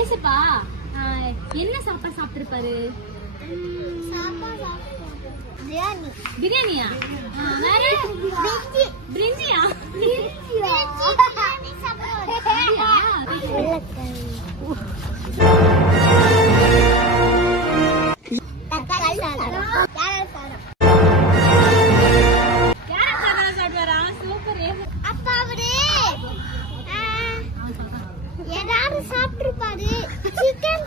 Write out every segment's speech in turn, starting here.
ஏசப்பா என்ன சாப்பாடு சாப்பிட்டிருப்பாரு? பிரியாணியா? வேற பிரிஞ்சியா? சாப்பிட்டிருப்பாரு சிக்கன்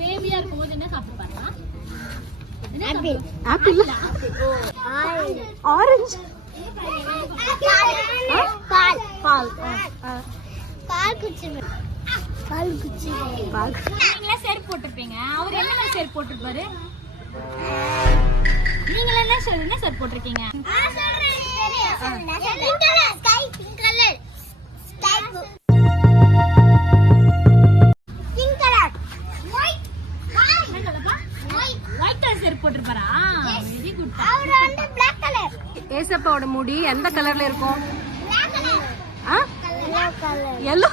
பேபியா இருக்கும் போது என்ன சாப்பிட்டுப்பாருன்னா ஆப்பிள் ஆரஞ்சு பால் பால் பால் குச்சி பால் குச்சி பால் நீங்களே செருப்பு போட்டிருப்பீங்க. அவர் என்ன மாதிரி செருப்பு போட்டிருப்பாரு? நீங்களே என்ன செருப்பு போட்டிருக்கீங்க? ஏசப்பாவோட முடி எந்த கலர்ல இருக்கும்? எல்லோ.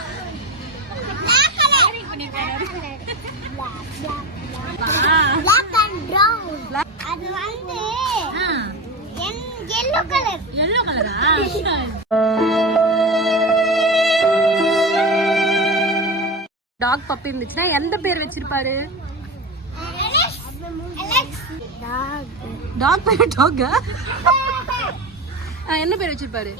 அது வந்து yellow color. yellow color dog puppy இருந்துச்சுன்னா எந்த பேர் வச்சிருப்பாரு? டாக் பேர் டாக் என்ன பேர் வச்சிருப்பாரு?